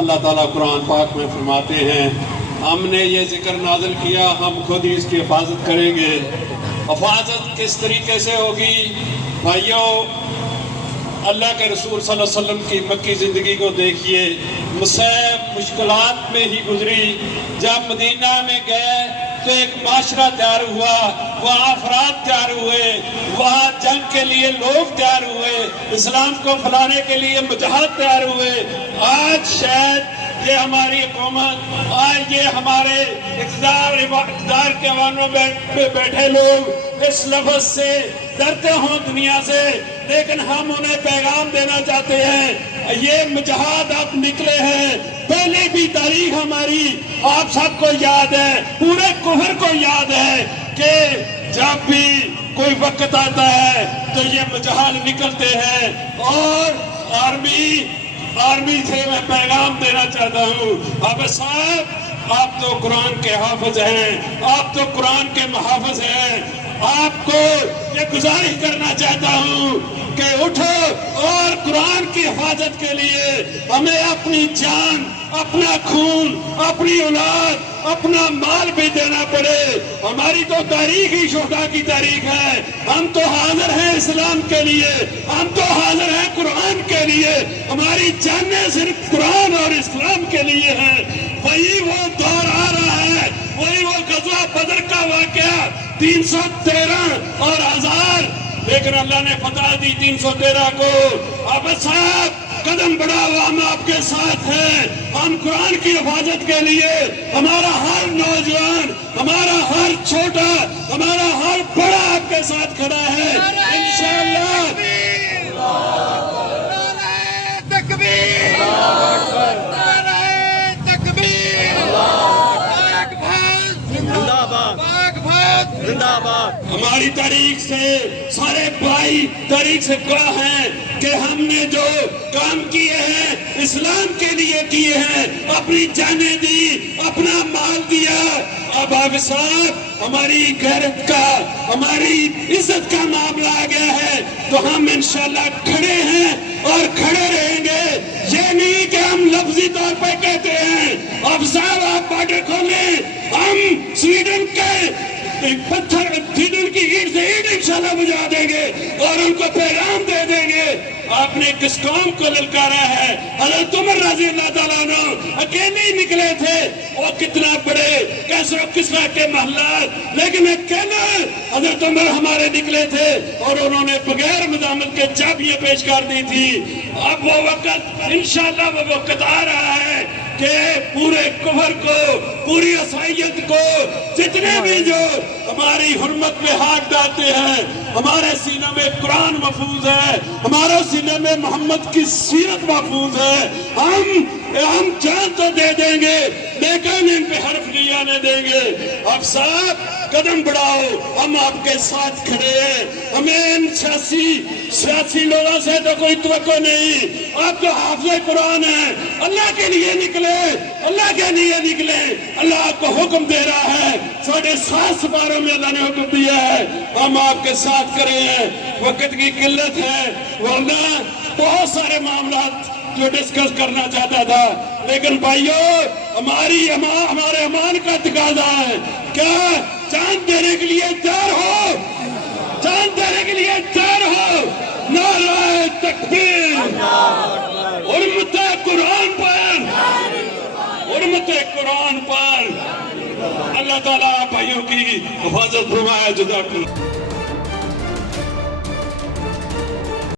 اللہ تعالیٰ قرآن پاک میں فرماتے ہیں ہم نے یہ ذکر نازل کیا، ہم خود ہی اس کی حفاظت کریں گے۔ حفاظت کس طریقے سے ہوگی؟ بھائیوں، اللہ کے رسول صلی اللہ علیہ وسلم کی مکی زندگی کو دیکھیے، مصائب مشکلات میں ہی گزری۔ جب مدینہ میں گئے تو ایک معاشرہ تیار ہوا، وہاں افراد تیار ہوئے، وہاں جنگ کے لیے لوگ تیار ہوئے، اسلام کو پھیلانے کے لیے مجاہد تیار ہوئے۔ آج شاید یہ ہماری حکومت، آج یہ ہمارے اقتدار کے عواموں میں بیٹھے لوگ اس لفظ سے ڈرتے ہوں دنیا سے، لیکن ہم انہیں پیغام دینا چاہتے ہیں، یہ مجاہد آپ نکلے ہیں۔ پہلے بھی تاریخ ہماری آپ سب کو یاد ہے، پورے کفر کو یاد ہے کہ جب بھی کوئی وقت آتا ہے تو یہ مجاہد نکلتے ہیں۔ اور آرمی سے میں پیغام دینا چاہتا ہوں، اب صاحب آپ تو قرآن کے حافظ ہیں، آپ تو قرآن کے محافظ ہیں، آپ کو یہ گزارش کرنا چاہتا ہوں کہ اٹھو اور قرآن کی حفاظت کے لیے ہمیں اپنی جان، اپنا خون، اپنی اولاد، اپنا مال بھی دینا پڑے۔ ہماری تو تاریخ ہی شہداء کی تاریخ ہے، ہم تو حاضر ہیں اسلام کے لیے، ہم تو حاضر ہیں قرآن کے لیے، ہماری جانیں صرف قرآن اور اسلام کے لیے ہیں۔ وہی وہ دور آ رہا ہے، وہی وہ غزوہ بدر کا واقعہ 313 اور 1000، لیکن اللہ نے فتح دی 313 کو۔ اب صاحب قدم بڑھاؤ، ہم آپ کے ساتھ ہیں، ہم قرآن کی حفاظت کے لیے، ہمارا ہر نوجوان، ہمارا ہر چھوٹا، ہمارا ہر بڑا آپ کے ساتھ کھڑا ہے انشاءاللہ۔ ہماری تاریخ سے سارے بھائی تاریخ سے گواہ ہیں کہ ہم نے جو کام کیے ہیں اسلام کے لیے کیے ہیں، اپنی جانیں دی، اپنا مال دیا۔ اب آپ صاحب ہماری غیرت کا، ہماری عزت کا معاملہ آ گیا ہے تو ہم انشاءاللہ کھڑے ہیں اور کھڑے رہیں گے۔ یہ نہیں کہ ہم لفظی طور پہ کہتے ہیں اب صاحب آپ بارڈر کھولیں، ہم سویڈن کے پتھر سویڈن کی اینٹ سے اینٹ انشاءاللہ بجا دیں گے اور ان کو پیغام دے دیں گے۔ آپ نے کس قوم کو للکارا ہے؟ حضرت عمر رضی اللہ تعالیٰ عنہ اکیلے ہی نکلے تھے، وہ کتنا بڑے کیسر و کسریٰ کے محلات، لیکن اکیلے حضرت عمر ہمارے نکلے تھے اور انہوں نے بغیر مزاحمت کے چابیاں پیش کر دی تھی۔ اب وہ وقت انشاءاللہ وہ وقت آ رہا ہے کہ پورے کفر کو، پوری عیسائیت کو، جتنے بھی جو ہماری حرمت میں ہاتھ ڈالتے ہیں، ہمارے سینے میں قرآن محفوظ ہے، ہمارے سینے میں محمد کی سیرت محفوظ ہے، ہم جان تو دے دیں گے لیکن ان پہ حرف نہیں آنے دیں گے۔ اب صاحب قدم بڑھاؤ، ہم آپ کے ساتھ کھڑے ہیں، ہمیں ان سیاسی لوگوں سے تو کوئی توقع نہیں۔ آپ تو حافظ قرآن ہیں، اللہ کے لیے نکلے، اللہ کے لیے نکلے، اللہ آپ کو حکم دے رہا ہے، 7.5 سپاروں میں اللہ نے حکم دیا ہے، ہم آپ کے ساتھ کھڑے ہیں۔ وقت کی قلت ہے ورنہ بہت سارے معاملات جو ڈسکس کرنا چاہتا تھا، لیکن بھائیو ہمارے امان کا تقاضا ہے، کیا جان دینے کے لیے تیار ہو؟ جان دینے کے لیے تیار ہو؟ نعرہ تکبیر، حرمت قرآن پر، حرمت قرآن پر۔ اللہ تعالیٰ بھائیوں کی حفاظت فرمائے۔ جزاک اللہ۔